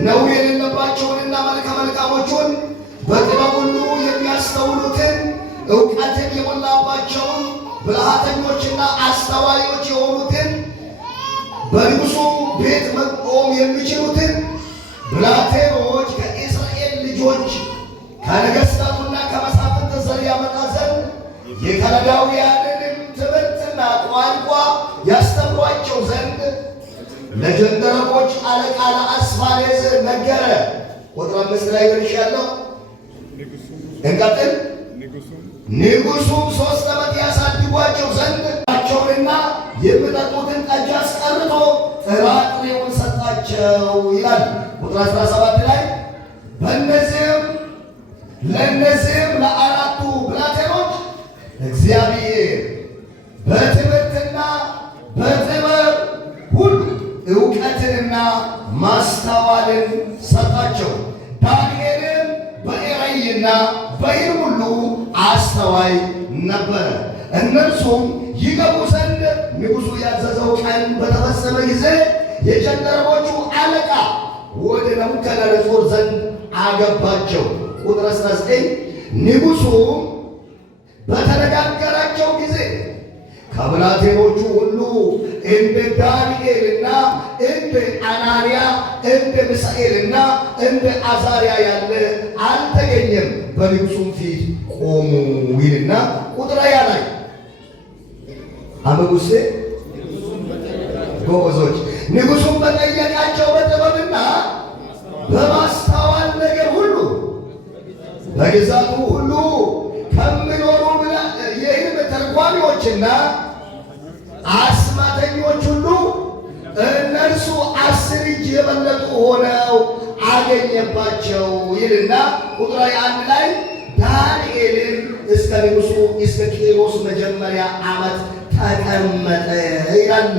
ነውር የሌለባቸውንና መልከ መልካሞቹን በጥበብ ሁሉ የሚያስተውሉትን ዕውቀትን የሞላባቸውን ብልሃተኞችና አስተዋዮች የሆኑትን በንጉሡ ቤት መቆም የሚችሉትን ብላቴኖች ከእስራኤል ልጆች ከነገሥታቱና ከመሳፍንት ዘር ያመጣ ዘንድ የከለዳውያንንም ትምህርትና ቋንቋ ያስተምሯቸው ዘንድ ለጀንደረቦች አለቃ ለአስፋኔዝ ነገረ። ቁጥር 5 ላይ ደርሻለሁ። እንቀጥል። ንጉሡም 3 ዓመት ያሳድጓቸው ዘንድ ቸውንና የሚጠጡትን ጠጅ አስቀርቶ ጥራጥሬውን ሰጣቸው ይላል። ቁጥር 17 ላይ ለእነዚህም ለአራቱ ብላቴኖች እግዚአብሔር በትምህርትና በጥበብ ሁሉ ዕውቀትንና ማስተዋልን ሰጣቸው። ዳንኤልም በራእይና በሕልም ሁሉ አስተዋይ ነበረ። እነርሱም ይገቡ ዘንድ ንጉሡ ያዘዘው ቀን በተፈጸመ ጊዜ የጀንደረቦቹ አለቃ ወደ ናቡከደነፆር ዘንድ አገባቸው። ቁጥር 19 ንጉሡም በተነጋገራቸው ጊዜ ከብላቴኖቹ ሁሉ እንደ ዳንኤልና እንደ አናንያ እንደ ሚሳኤልና እንደ አዛርያ ያለ አልተገኘም፣ በንጉሡም ፊት ቆሙ ይልና ቁጥር 20 ላይ አመጉሴ ጎበዞች ንጉሡም በጠየቃቸው በጥበብና በማስተዋል ነገር ሁሉ በግዛቱ ሁሉ ከሚኖሩ የሕልም ተርጓሚዎችና አስማተኞች ሁሉ እነርሱ 10 እጅ የበለጡ ሆነው አገኘባቸው ይልና ቁጥር 1 ላይ ዳንኤልን እስከ ንጉሡ እስከ ቂሮስ መጀመሪያ ዓመት ተቀመጠ ይላል።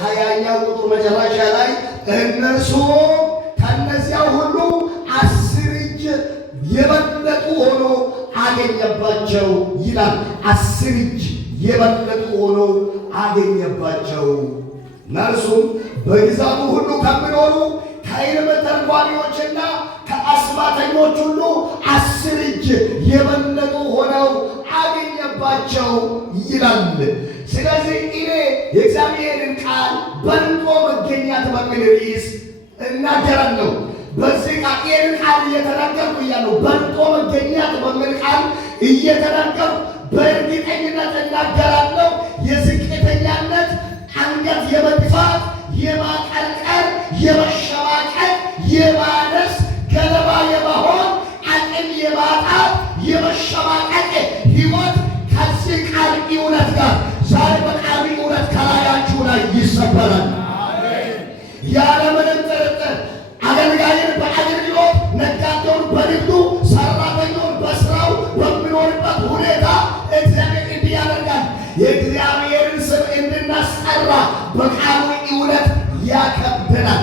20ኛው ቁጥር መጨረሻ ላይ እነርሱ ከነዚያ ሁሉ 10 እጅ የበለጡ ሆኖ አገኘባቸው ይላል። 10 እጅ የበለጡ ሆኖ አገኘባቸው። እነርሱም በግዛቱ ሁሉ ከሚኖሩ ከሕልም ተርጓሚዎችና ከአስማተኞች ሁሉ 10 እጅ የበለጡ ሆነው አገኘባቸው ይላል። ስለዚህ እኔ የእግዚአብሔርን ቃል በልጦ መገኘት በሚል ርዕስ እናገራለሁ። በዚህ ቃል ይህን ቃል እየተናገርኩ እያለሁ በልጦ መገኘት በሚል ቃል እየተናገርኩ በእርግጠኝነት እናገራለሁ። የዝቅተኛነት አንገት የመድፋት የማቀልቀል የመሸማቀቅ የማነስ ገለባ የመሆን አቅም የማጣት የመሸማቀቅ ሕይወት ከዚህ ቃል እውነት ጋር ዛሬ በቃሉ እውነት ከላያችሁ ላይ ይሰበራል። ያለምንም ጥርጥር አገልጋይን በአገልግሎት ነጋዴውን በንግዱ ሰራተኛውን በስራው በሚኖርበት ሁኔታ እግዚአብሔር እንዲህ ያደርጋል። የእግዚአብሔርን ስም እንድናስጠራ በቃሉ እውነት ያከብደናል።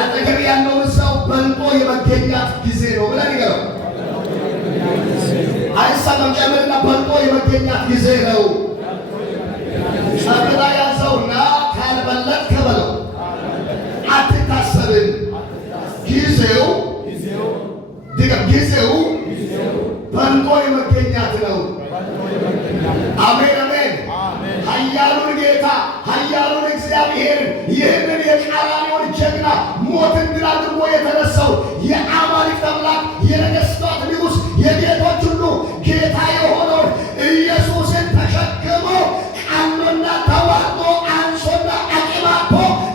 አጠገብ ያለውን ሰው በልጦ የመገኛት ጊዜ ነው ብለን ይገረው አይሰማም። ጨምርና በልጦ የመገኛት ጊዜ ነው። ሰብራ ያዘውና ካልበለጥ ከበለው አትታሰብም። ጊዜው በልጦ የመገኛት ነው። አሜን አሜን። ኃያሉን ጌታ ኃያሉን እግዚአብሔርን ይህንን የቀራንዮውን ጀግና ሞትን ድል አድርጎ የተነሳው የአማልክት አምላክ የነገሥታት ንጉሥ የጌቶች ሁሉ ጌታ የሆነውን ኢየሱስን ተሸክሞ ቃሎና ተዋርዶ አንሶና አቅማቶ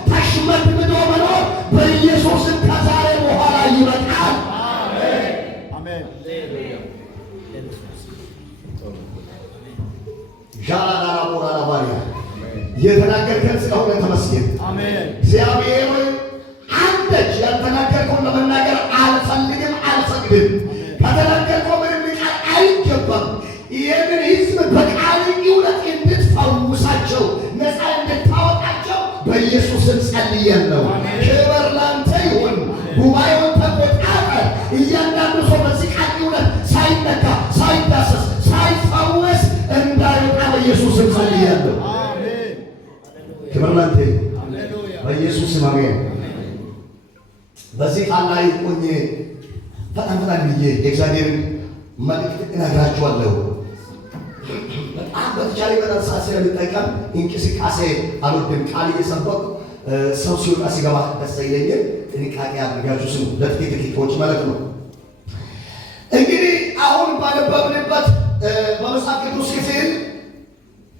ተሽመድምዶ መኖር በኢየሱስን ከዛሬ በኋላ ይበቃል። ዣላላ ቦራላ ባሪያ የተናገርከን ስለሆነ ተመስገን። እግዚአብሔር አንደች ያልተናገርከውን ለመናገር አልፈልግም፣ አልፈቅድም። ከተናገርከው ምንም ቃል አይገባም። ይህንን ሕዝብ በቃል እውነት እንድትፈውሳቸው ነፃ እንድታወጣቸው በኢየሱስም ጸልያለሁ። ክብር ላንተ ይሁን። ጉባኤውን ተቆጣጠር። እያንዳንዱ ሰው በዚህ ቃል እውነት ሳይነካ ሳይዳሰስ ሳይፈወስ እንዳይወጣ በኢየሱስም ጸልያለሁ። ክብር ላንተ ይሁን። በኢየሱስም አሜን። በዚህ ቃል ላይ ሆኜ ፈጣን ብዬ የእግዚአብሔርን መልእክት እነግራችኋለሁ። በጣም በተቻለ መጠን ሰዓት ስለምጠቀም እንቅስቃሴ አልወድም። ቃል እየሰበኩ ሰው ሲወጣ ሲገባ ደስ አይለኝም። ጥንቃቄ አድርጋችሁ ስሙ። ለጥቂት ደቂቃዎች ማለት ነው። እንግዲህ አሁን ባነበብንበት በመጽሐፍ ቅዱስ ክፍል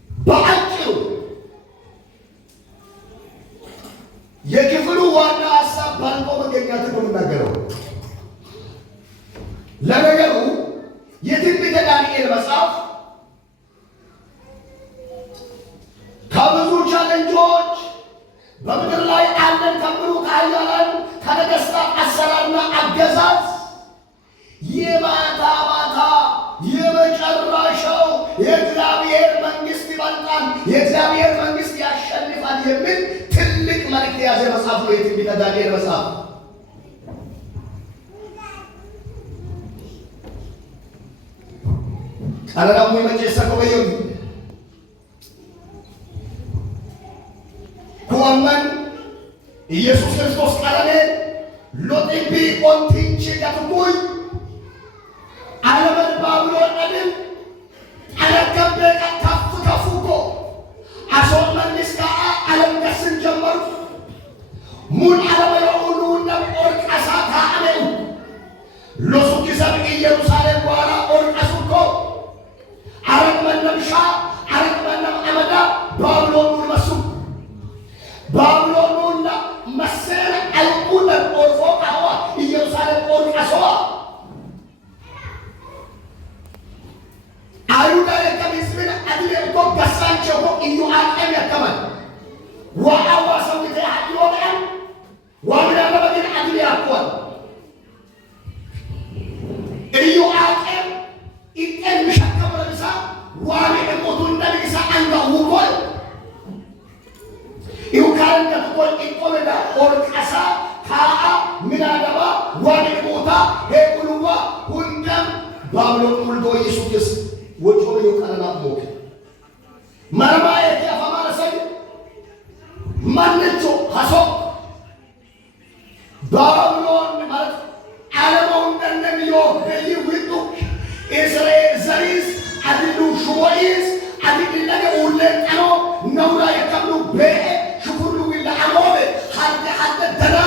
በአጭሩ የክፍሉ ዋና ሀሳብ ባልቆ መገኛት ነው የምናገረው። ለነገሩ የትንቢተ ዳንኤል መጽሐፍ ከብዙ ቻሌንጆች በምድር ላይ አለን ከሚሉ ከኃያላን ከነገሥታት አሰራርና አገዛዝ የማታ ማታ የመጨረሻው የእግዚአብሔር መንግሥት ይበልጣል፣ የእግዚአብሔር መንግሥት ያሸንፋል የሚል ትልቅ መልእክት የያዘ መጽሐፍ ነው የትንቢተ ዳንኤል መጽሐፍ። ቀረራሙ መጨሰ ቆየው ኩዋመን ኢየሱስ ክርስቶስ ቀረኔ ሎጢቢ ኦንቲንቺ ያትኩይ ዓለምን ባብሎን ነድም አረከበ ከፍ ከፉኮ አሶን መንግሥት ከአ ዓለም ገስን ጀመሩ ሙን ዓለም የሁሉ እንደም ኦርቀሳ ታአሜው ሎሱ ኪሰብ ኢየሩሳሌም በኋላ ኦርቀሱኮ አረግ መነምሻ አረግ መነም አመዳ ባብሎኑን መሱ ባብሎኑና መሰረ አልቁነ ኦርፎ አዋ ኢየሩሳሌም ኦርቀሶዋ አይሁዳ የከሚስምን አድሌኮ ገሳንቸው እዩ አቀም ያከማል ወአዋ ሰውቴ አድሎን ወምን አለበግን አድል ያቋል እዩ አቀም ኢጤን ምሸከም ለብሳ ዋኔ እሞቱ እንደልግሳ አንጋውቆል ይውካልን ከትቆል ኢቆለዳ ኦርቀሳ ካአ ምናደባ ዋኔ ቦታ ሄቁልዋ ሁንደም ባብሎን ሙልዶ ኢየሱስ ወጮ ይውካልና ሞክ መርማዬ ያፈማረሰኝ ማንቾ ሐሶ ባብሎን ማለት ዓለማውን እንደሚዮ በይውጡ እስራኤል ዘሪስ አድሉ ሹወይስ አድል ነገ ወለቀኖ ነውራ የከብሉ በኤ ሽኩሉ ይላ አሞበ ሐደ ደና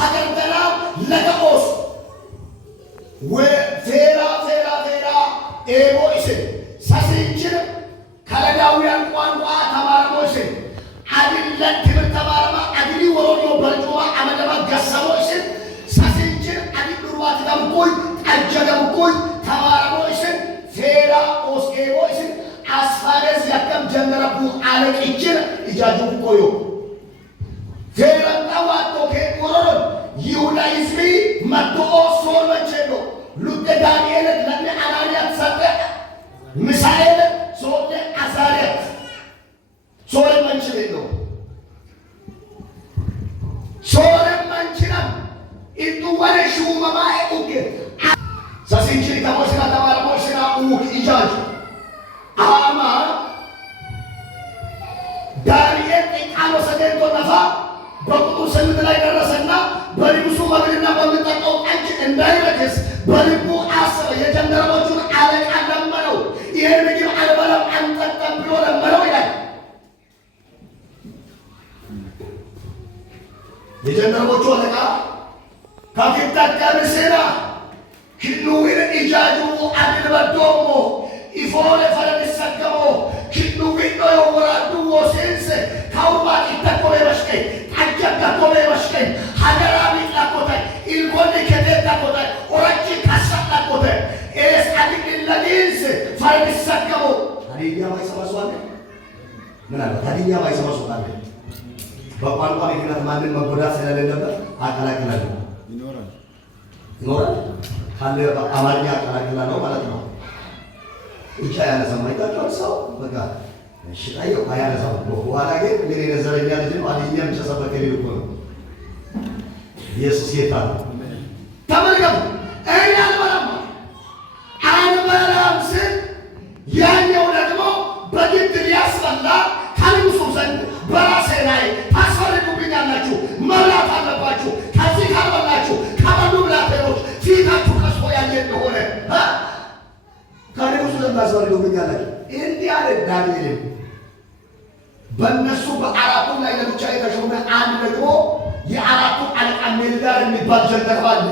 ሀገር ደና ለገኦስ ወፌራ ፌራ ፌራ ኤቦይስ ሳሲንችን ከለዳውያን ቋንቋ ተማርሞስ አድለን ትምህርት ተማርማ አድሊ ወሮዶ በርጩማ አመደማ ገሰሞስ ሳሲንችን አድል ሩባት ደምቆይ አጀደምቆይ ተማርሞስ ፌራ ኦስኬቦስ አስፋረስ ያከም ጀነረቡ አለቅችን ይጃጁ ቆዮ ፌራን ታዋቶ ከወሮሮ ይሁዳ ይስሚ መጥቶ ሶር መቸዶ ሉተ ዳንኤል ለነ አናንያት ሰጠ ሚሳኤል ሶደ አዛሪያት ሶር መንችል ነው ሶር መንችና ኢቱ ወለ ሹማማይ ኡክ ሳሲንቺ ከሞስና ተማርሞስና ኡክ ይጃጁ አማ ዳንኤል ቃሎ ሰደንቶ ነፋ በቁጡ ስምንት ላይ ደረሰና በልብሱ መብልና በምጠጣው ጠጅ እንዳይረክስ በልቡ አሰበ። የጀንደረቦቹን አለቃ ለመነው። ይህን ምግብ አልበላም አንጠጣም ብሎ ለመነው ይላል። የጀንደረቦቹ አለቃ ካኪታቀምስና ክንዊን ኢጃጁ አድልበዶሞ ኢፎለ ፈለሚሰገሞ ክንዊን ዶ የወራዱ ወሴንስ ካውባት ይተቆሜ በሽቀኝ አጀጋቆሜ በሽቀኝ ሀገራዊ ላቆተ ኢልጎን ከደት ላቆተ ኦራቺ ካሳላቆተ ኤስ አድልለዲንስ ፈለሚሰገሞ ሀዲያ ባይሰባሷል ምን አለ ሀዲያ ባይሰባሷል በቋንቋ ምክንያት ማንን መጎዳት ስለሌለበት አቀላቅላለሁ ይኖራል ካለ አማርኛ አቀላቅላለሁ ማለት ነው። እቻ ያነሳው ማይታቸው ሰው በቃ ሽታየው አያነሳው በኋላ ግን ምን የነዘረኛ ልጅ ነው አዲኛ ብቻ ሰበከ ሊልኩ ነው። ኢየሱስ ጌታ ተመልከቱ። እኔ አልበላም ስል ያኛው ደግሞ በግድ ሊያስበላ ካልብሱ ዘንድ በራሴ ላይ ታስፈርዱብኛላችሁ፣ መብላት አለባችሁ፣ ከዚህ ካልበላችሁ ታስፈልጉብኛላችሁ። እንዲህ አለ ዳንኤልም በእነሱ በአራቱ ላይ ለብቻ የተሾመ አንድ ደግሞ የአራቱ አለቃ ሜልዳር የሚባል ጀነራል አለ።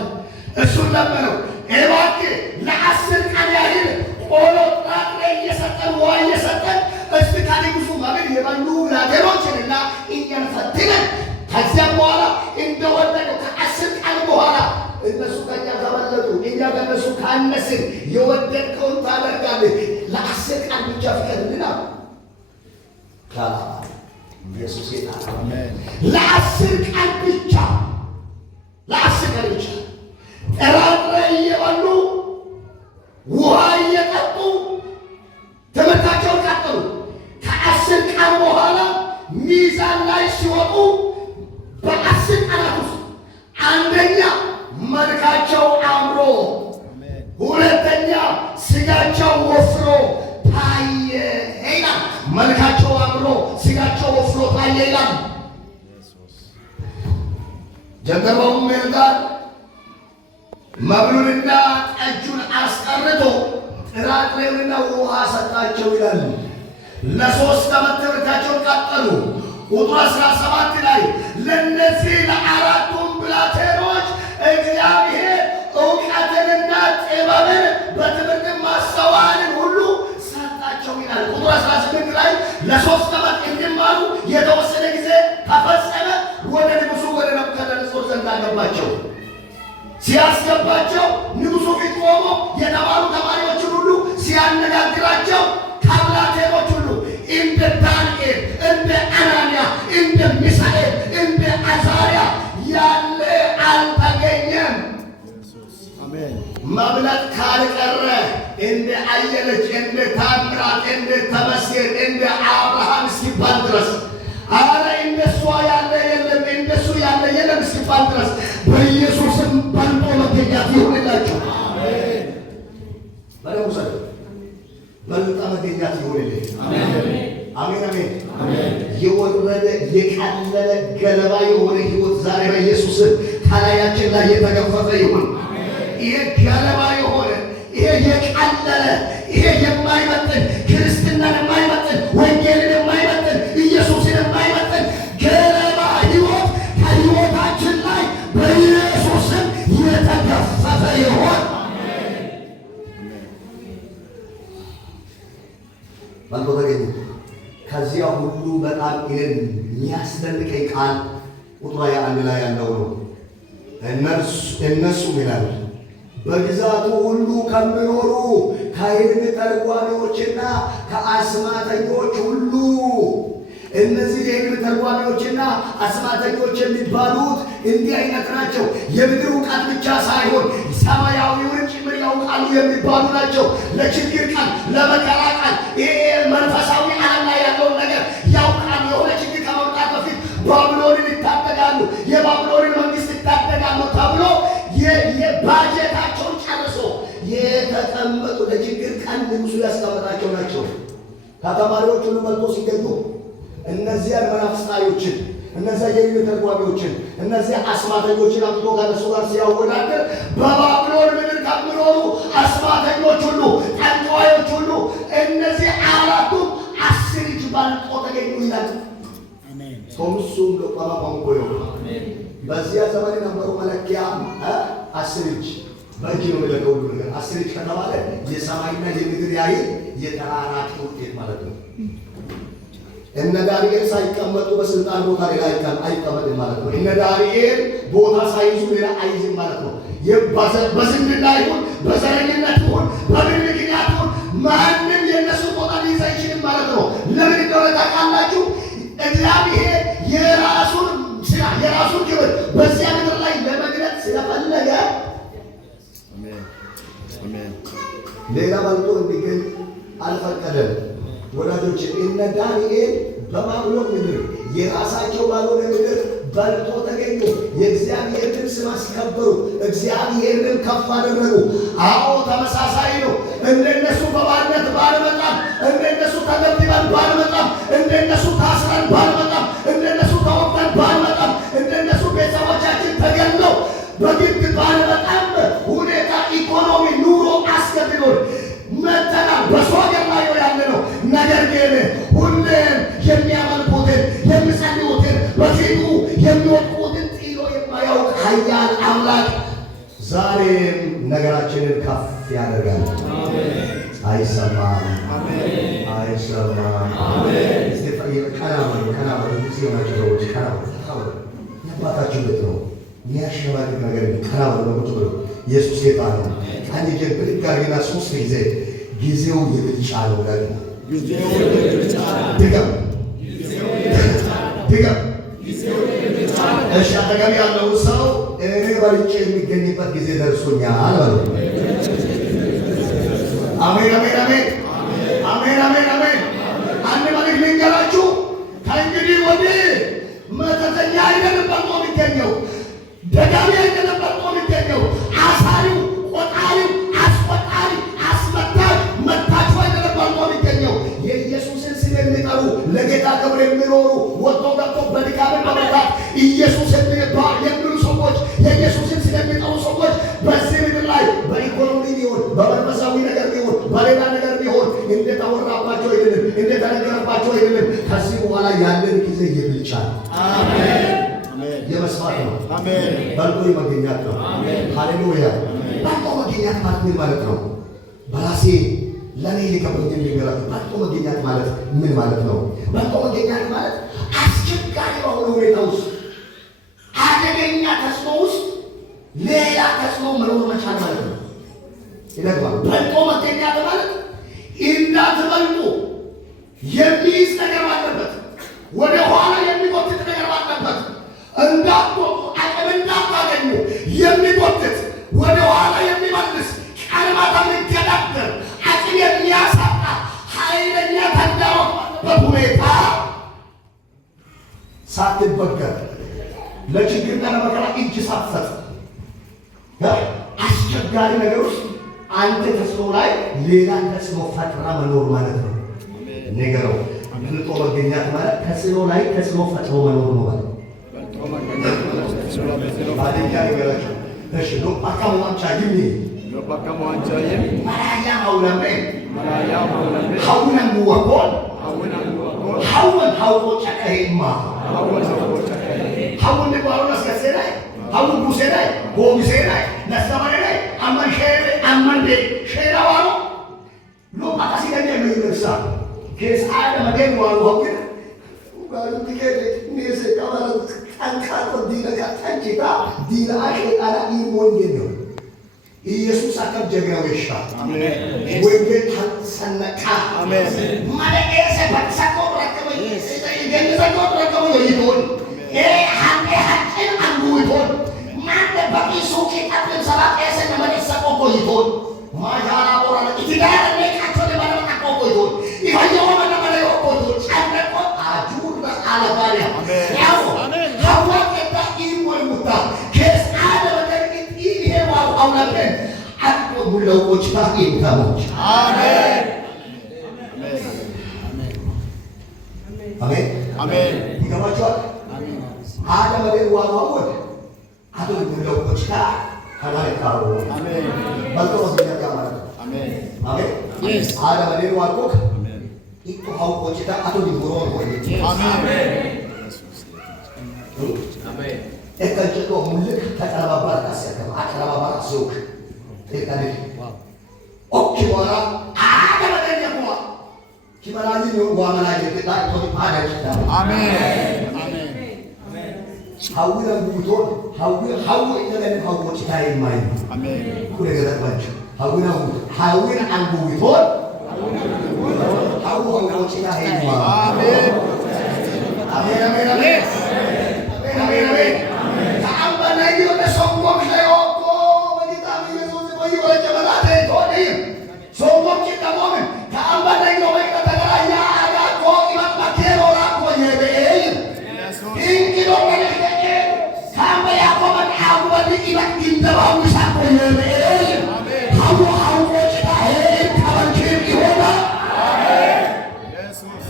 እሱን ለመነው፣ እባክህ ለ10 ቀን ያህል ቆሎ ጥራጥሬ እየሰጠን ውሃ እየሰጠን እስቲ ከንጉሡ መብል የበሉ ብላቴኖችንና እኛን ፈትነን ከዚያም በኋላ እንደወደደው ከ10 ቀን በኋላ እነሱ ከእኛ ከበለጡ እኛ ከእነሱ ካነስን የወደድከውን ታደርጋለህ። ለ10 ቀን ብቻ ፍቀድልን አሉ። ኢየሱስ ጌታ ነው። ለ10 ቀን ብቻ ጥራጥሬ እየበሉ ውሃ እየጠጡ ትምህርታቸውን ቀጠሉ። ከ10 ቀን በኋላ ሚዛን ላይ ሲወጡ በ10 ቀናት ውስጥ አንደኛ መልካቸው አምሮ፣ ሁለተኛ ስጋቸው ወፍሮ ታየ ይላል። መልካቸው አምሮ ስጋቸው ወፍሮ ታየ ይላል። ጀነራሉም ሜልዳር መብሉንና ጠጁን አስቀርቶ ጥራጥሬውንና ውሃ ሰጣቸው ይላል። ለ3 ዓመት ትምህርታቸውን ቀጠሉ። ቁጥር 17 ላይ ለእነዚህ ለአራቱም ብላቴኖች እግዚአብሔር እውቀትንና ጥበብን በትምህርት ማስተዋልን ሁሉ ሰጣቸው ይላል። ቁጥር 18 ላይ ለ3 ዓመት እንዲማሩ የተወሰነ ጊዜ ተፈጸመ። ወደ ንጉሡ ወደ ናቡከደነፆር ዘንድ አገባቸው። ሲያስገባቸው ንጉሡ ፊት ቆሞ የተማሩ ተማሪዎችን ሁሉ ሲያነጋግራቸው ከብላቴኖች ሁሉ እንደ ዳንኤል፣ እንደ አናንያ፣ እንደ ሚሳኤል፣ እንደ አዛርያ ያለ አልተገኘም። መብለጥ ካልቀረ እንደ አየለች፣ እንደ ታምራት፣ እንደ ተመስገን፣ እንደ አብርሃም እስኪባል ድረስ አረ እንደሷ ያለ የለም፣ እንደሱ ያለ የለም እስኪባል ድረስ በኢየሱስም በልጦ መገኘት ይሁንላችሁ። አሜን። በለሙሰል በልጣ መገኘት ይሁንልህ። አሜን አሜን አሜን። የወረደ የቀለለ ገለባ የሆነ ህይወት ዛሬ በኢየሱስም ከላያችን ላይ የተገፈፈ ይሁን። ይሄ ገለባ የሆነ ይሄ የቀለለ ይሄ የማይመጥን ክርስትናን የማይመጥን ወንጌልን የማይመጥን ኢየሱስን የማይመጥን ገለባ ህይወት ከህይወታችን ላይ በኢየሱስም የተገፈፈ ይሁን። ባልቦ ተገኘ። ከዚያ ሁሉ በጣም የሚያስደንቀኝ ቃል ቁጥር 21 ላይ ያለው ነው። እነሱ ይላል በግዛቱ ሁሉ ከሚኖሩ ከሕልም ተርጓሚዎችና ከአስማተኞች ሁሉ። እነዚህ የሕልም ተርጓሚዎችና አስማተኞች የሚባሉት እንዲህ አይነት ናቸው። የምድር እውቀት ብቻ ሳይሆን ሰማያዊውን ጭምር ያውቃሉ የሚባሉ ናቸው። ለችግር ቀን፣ ለመከራ ቀን ይሄ መንፈሳዊ ዓለም ላይ ያለውን ነገር ያውቃሉ። የሆነ ችግር ከመምጣት በፊት ባቢሎንን ይታደጋሉ፣ የባቢሎንን መንግስት ይታደጋሉ ተብሎ የባጀታቸውን ጨርሶ የተቀመጡ ለችግር ቀን ንጉሡ ያስቀመጣቸው ናቸው። ከተማሪዎች ሁሉ መልጦ ሲገኙ እነዚያን መናፍስታዮችን፣ እነዚያ የሕልም ተርጓሚዎችን፣ እነዚያ አስማተኞችን አምጥቶ ከነሱ ጋር ሲያወዳደር በባቢሎን ምድር ከሚኖሩ አስማተኞች ሁሉ፣ ጠንቋዮች ሁሉ እነዚህ አራቱ 10 እጅ ባልጦ ተገኙ ይላል። ቶምሱም ለቋማ ቆንቆዮ በዚያ ዘመን የነበሩ መለኪያ 10 እጅ በእጅ ነው የሚለቀው ሁሉ ነገር። 10 እጅ ከተባለ የሰማይና የምድር ያህል የተራራቂ ውጤት ማለት ነው። እነ ዳንኤል ሳይቀመጡ በስልጣን ቦታ ሌላ አይቀመጥም ማለት ነው። እነ ዳንኤል ቦታ ሳይዙ ሌላ አይዝም ማለት ነው። በዝምድና ይሁን በዘረኝነት ይሁን በምን ምክንያት ይሁን ማንም የእነሱ ቦታ ሊይዝ አይችልም ማለት ነው። ለምን እንደሆነ ታውቃላችሁ? እግዚአብሔር የራሱን ስራ የራሱን ክብር በዚያ ምድር ላይ ለመግለጥ ስለፈለገ ሌላ በልጦ እንዲገኝ አልፈቀደም። ወዳጆች እነ ዳንኤል በባቢሎን ምድር የራሳቸው ባልሆነ ምድር በልጦ ተገኙ። የእግዚአብሔርን ስም አስከበሩ። እግዚአብሔርን ከፍ አደረጉ። አዎ ተመሳሳይ ነው። እንደነሱ በባርነት ባልመጣም፣ እንደነሱ ተደብድበን ባልመጣም፣ እንደነሱ ታስረን ባልመጣም፣ እንደነሱ ተወግተን ባልመጣም፣ እንደነሱ ቤተሰቦቻችን ተገለው በግድ ባልመጣም ሁኔታ ኢኮኖሚ ኑሮ አስገድዶን መተናል። በሰው ኃያል አምላክ ዛሬም ነገራችንን ከፍ ያደርጋል። አይሰማም፣ አይሰማም። የአባታችሁ ቤት ነው። የሚያሸማቅቅ ነገር ቀና ብሎ ቁጭ ብሎ ኢየሱስ ጌታ ነው። አንድ ጀን ብድግ አድርግና 3 ጊዜ ጊዜው የብልጫ ነው። ድገም ድገም። እሺ አጠገብ ያለው ሰው እኔ በልጬ የሚገኝበት ጊዜ ደርሶኛል በለው። አሜን አሜን አሜን አሜን አሜን አሜን። አንድ መልእክት ልንገራችሁ። ከእንግዲህ ወዲህ መተተኛ አይደለም በልጦ የሚገኘው፣ ደጋሚ አይደለም በልጦ የሚገኘው፣ አሳሪው፣ ቆጣሪው፣ አስቆጣሪ፣ አስመታች፣ መታች አይደለም በልጦ የሚገኘው። የኢየሱስን ስም የሚጠሩ ለጌታ ክብር የሚኖሩ ወጥቶ ገብቶ በድካም በመታት ኢየሱስ የሚሉ ሰዎች፣ የኢየሱስን ስም የሚጠሩ ሰዎች በዚህ ምድር ላይ በኢኮኖሚ ቢሆን በመንፈሳዊ ነገር ቢሆን በሌላ ነገር ቢሆን እንደተወራባቸው አይደለም፣ እንደተነገረባቸው አይደለም። ከዚህ በኋላ ያለን ጊዜ ይብልጫል። አሜን። የመስማት ነው። አሜን። በልጦ መገኛት ነው። ሃሌሉያ። በልጦ መገኛት ማለት ምን ማለት ነው? በራሴ ለኔ ሊገባኝ የሚገራት በልጦ መገኛት ማለት ምን ማለት ነው? በልጦ መገኛት ማለት አስቸጋሪ በሆነ ሁኔታ ውስጥ አደገኛ ተጽዕኖ ውስጥ ሌላ ተጽዕኖ መኖር መቻል ማለት ነው። ይደግማል። በልጦ መገኛት ማለት እንዳትበልጡ የሚይዝ ነገር ባለበት፣ ወደ ኋላ የሚጎትት ነገር ባለበት፣ እንዳትወጡ አቅም እንዳታገኙ የሚጎትት ወደ ኋላ የሚመልስ ቀልማታ የሚገዳደር አቅም የሚያሳጣ ኃይለኛ ተግዳሮት ባለበት ሁኔታ ሳትበገር ለችግርና ለመከራ እጅ ሳትሰጥ አስቸጋሪ ነገር ውስጥ አንተ ተጽዕኖ ላይ ሌላ ተጽዕኖ ፈጥራ መኖር ማለት ነው። ነገረው በልጦ መገኛት ማለት ተጽዕኖ ላይ ተጽዕኖ ፈጥሮ መኖር ነው ማለት ባዲያ ነገራቸው ተሽሎ አካማቻ ይሚ በአካማቻ ይሚ ማያ አውላሜ ሐውነን ወቆል ሐውን ሐውቆ ጨቀይማ ሐውን ባሮስ ከሰላይ ሐውን ጉሰላይ ጎግሰላይ ነስተማላይ አማን ሼር አማን ሼራዋሮ ሎ አካሲ ገኘ የሚርሳ ከሳለ መደን ዋሉ ሆግን ባሉ ትከደ ነሰ ካባላ አንካቶ ዲለካ ታንቺታ ዲላ አሸጣላ ይሞንገ ነው ኢየሱስ አከብ ጀግናው ይሻ አሜን። ወንጌል ተሰነቃ አሜን። ማለኤሰ በተሰቆ ረከበ ገንዘብ ረከበ ይቶን ሃንዴ ሃንዴ አንዱ ይቶን ማንደ በቂሱ ከታብለ ሰላት ኤሰ ነመሰቆ ይቶን ማጃራ ቦራ ኢትዳር ለካቶ ለማለማ ቆቆ ይቶን ይፈየው ማለማ ቆቆ ጸነቆ አጁር አለባሪያ ያው ሐዋ ከታ ይሞል ሙታ ከሳለ በደቂት ይሄዋው አውላበን አጥቆ ሙለውቆች ታይታሞች አሜን አሜን አሜን። ይገባችኋል? አሜን። አዳም ወደ ዋዋው አቶ ሙለውቆች ካላይካው አሜን። በልጦ ወዲያ ማለት አሜን አሜን። yes አዳም ወደ ዋዋው አሜን ኢቶ ሐውቆች አቶ ዲቦሮ ወይ አሜን አሜን። እከንጨቶ ሙልክ ተቀረባባር ካሰከም አቀረባባር ሱቅ ተቀደ ኦኬ ወራ አገበደኝ ነው ኪማራኒ ነው ዋማና የታ ቶኒ አዳጭታ አሜን አሜን አሜን። ሐውለ ጉቶ ሐው እንደገና ሐውቆች ታይማይ አሜን ኩለ ገረባች ሐውለ አንዱ ይቶን ሐውቆች ታይማ አሜን አሜን አሜን አሜን አሜን አሜን። ታአምባና ይወደ ሶምቦም ሸዮኮ ወዲታም ኢየሱስ ወይ ወደ መላቴ ቶኒ ሶምቦም ኪታሞም ታአምባና ይወደ ከተገራ ያ አጋቆ ይመጣከሮ ራቆ የበይ ኢንኪዶ ከነከ ታምባ ያቆመ አውበድ ይመጥ ይንደባው ሳቆ የበይ ሐው ሐውቆች ታሄ ታወንኪም ይሆና አሜን ኢየሱስ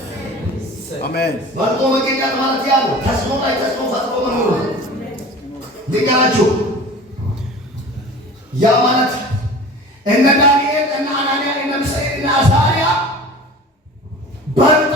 አሜን። በልጦ መገኛት ማለት ያ ነው። ተስኖ ላይ ተስኖ ፈጥሮ መኖር ነው። ልንገራችሁ ያ ማለት እነ ዳንኤል እነ አናንያ እነ ሚሳኤል እነ አዛርያ በልጦ